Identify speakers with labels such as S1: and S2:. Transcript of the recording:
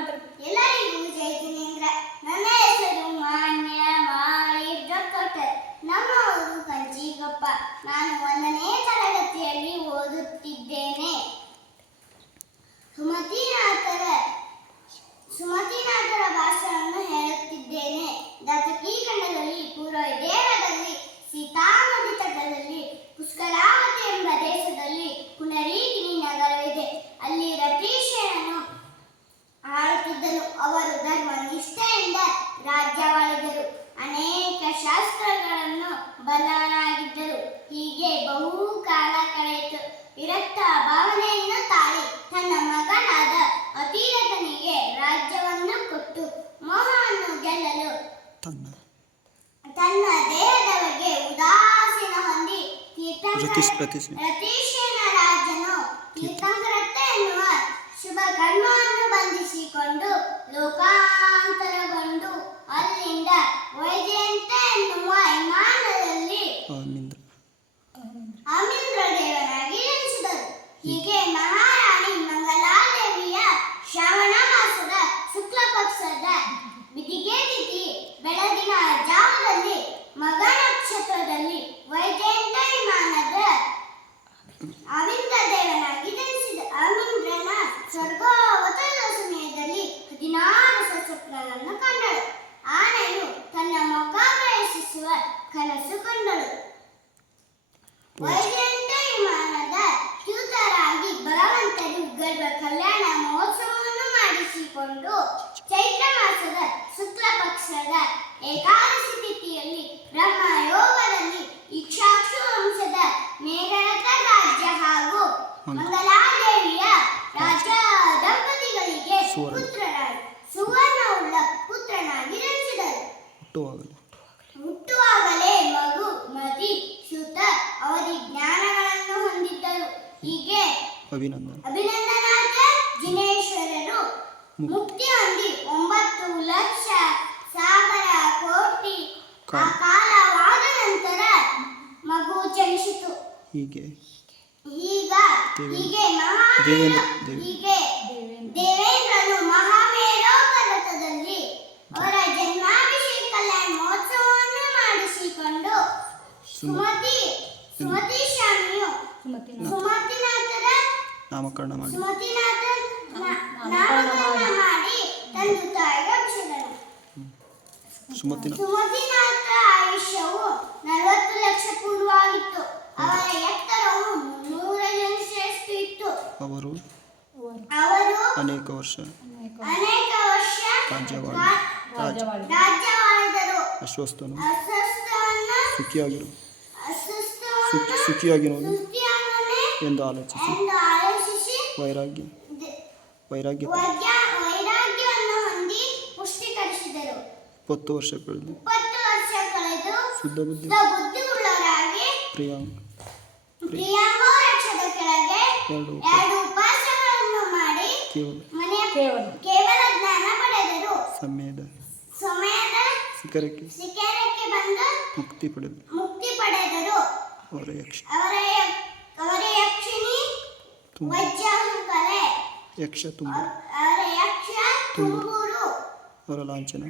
S1: ಮಾತ್ರ
S2: ಎಲ್ಲರಿಗೂ ಜೈ ಜಿನೇಂದ್ರ ನನ್ನ ಹೆಸರು ಮಾನ್ಯ ಮಾಹಿರ್ ಡಾಕ್ಟರ್ ನಮ್ಮ ಊರು ಕಂಚಿಗಪ್ಪ ನಾನು ತನ್ನ
S3: ತನ್ನ
S2: ದೇಹದ ಬಗ್ಗೆ ಉದಾಸೀನ ಹೊಂದಿ
S3: ರತೀಶ್
S2: ತೀರ್ಥಂಕರ ರಾಜನು ತೀರ್ಥಂಕರತ್ತ ಎನ್ನುವ ಶುಭ ಕರ್ಮವನ್ನು ಅವಿಂದ್ರ ದೇವನಾಗಿ ಧರಿಸಿದ ಅವಿಂದ್ರನ ಸ್ವರ್ಗಾವತಾರದ ಸಮಯದಲ್ಲಿ ಹದಿನಾರು ಸಸ್ಯಗಳನ್ನು ಕಂಡಳು. ಆನೆಯು ತನ್ನ ಮುಖ ಪ್ರವೇಶಿಸುವ ಕನಸು ಕಂಡಳು. ವೈಜಯಂತ ವಿಮಾನದ ಚ್ಯುತರಾಗಿ ಭಗವಂತರು ಗರ್ಭ ಕಲ್ಯಾಣ ಮಹೋತ್ಸವವನ್ನು ಮಾಡಿಸಿಕೊಂಡು ಚೈತ್ರ ಮಾಸದ ಶುಕ್ಲ ಪಕ್ಷದ ಏಕಾದಶಿ
S3: ಸುವರ್ಣ.
S2: ಸುವರ್ಣವುಳ್ಳ ಪುತ್ರನಾಗಿ ಜನಿಸಿದರು
S3: ಹುಟ್ಟುವಾಗಲೇ.
S2: ಹುಟ್ಟುವಾಗಲೇ ಮಗು ಮತಿ ಶುತ ಅವಧಿ ಜ್ಞಾನಗಳನ್ನು ಹೊಂದಿದ್ದರು. ಹೀಗೆ
S3: ಅಭಿನಂದನ.
S2: ಅಭಿನಂದನಾಥ ಜಿನೇಶ್ವರರು ಮುಕ್ತಿ. ಹೊಂದಿ ಒಂಬತ್ತು ಲಕ್ಷ ಸಾವಿರ ಕೋಟಿ ಆ ಕಾಲವಾದ ನಂತರ ಮಗು ಜನಿಸಿತು.
S3: ಹೀಗೆ.
S2: ಈಗ ಹೀಗೆ ಮಹಾ ಹೀಗೆ ದೇವೇಂದ್ರನು ಮಹಾಮೇರೋ ಪರ್ವತದಲ್ಲಿ ಅವರ ಜನ್ಮಾಭಿಷೇಕ ಕಲ್ಯಾಣ ಮಹೋತ್ಸವವನ್ನು ಮಾಡಿಸಿಕೊಂಡು ಸುಮತಿ ಸುಮತಿ ಶಾಮಿಯು.
S1: ಸುಮತಿ
S2: ಸುಮತಿನಾಥರ
S3: ನಾಮಕರಣ ಮಾಡಿ.
S2: ಸುಮತಿನಾಥ ನಾಮಕರಣ ಮಾಡಿ. ತಂದು ತಾಯಿಗೆ ಅಭಿಷೇಕನು
S3: ಸುಮತಿ
S2: ಸುಮತಿನಾಥ ಆಯುಷ್ಯವು ನಲವತ್ತು ಲಕ್ಷ ಪೂರ್ವವಾಗಿತ್ತು ಅವರ ಎತ್ತರವು ಮುನ್ನೂರಷ್ಟು ಇತ್ತು.
S3: ಅವರು
S2: ಅವರು
S3: ಅನೇಕ ವರ್ಷ
S2: ಅನೇಕ ವರ್ಷ
S3: ರಾಜ್ಯವಾಳಿ
S2: ರಾಜ್ಯವಾಳಿದರು.
S3: ಅಶ್ವಸ್ಥನು
S2: ಅಸ್ವಸ್ಥವನ್ನು
S3: ಸುಖಿಯಾಗಿರು.
S2: ಅಸ್ವಸ್ಥವನ್ನು
S3: ಸುಖಿ ಸುಖಿಯಾಗಿರುವುದು
S2: ಸುದ್ದಿಯನ್ನೇ
S3: ಎಂದು ಆಲೋಚಿಸಿ. ವೈರಾಗ್ಯ. ವೈರಾಗ್ಯ. ಇಪ್ಪತ್ತು ವರ್ಷ ಕಳೆದು. ಶುದ್ಧ ಬುದ್ಧಿ. ಪ್ರಿಯಾಂಕ್. ಎರಡು ಕೇವಲ.
S1: ಕೇವಲ.
S2: ಕೇವಲ ಜ್ಞಾನ ಪಡೆದರು.
S3: ಸಮಯದ
S2: ಸಮಯದ
S3: ಶಿಖರಕ್ಕೆ
S2: ಶಿಖರಕ್ಕೆ ಬಂದು
S3: ಮುಕ್ತಿ ಪಡೆದು
S2: ಪಡೆದರು.
S3: ಯಕ್ಷ ತುಂಬ ಅವರ ಲಾಂಛನ.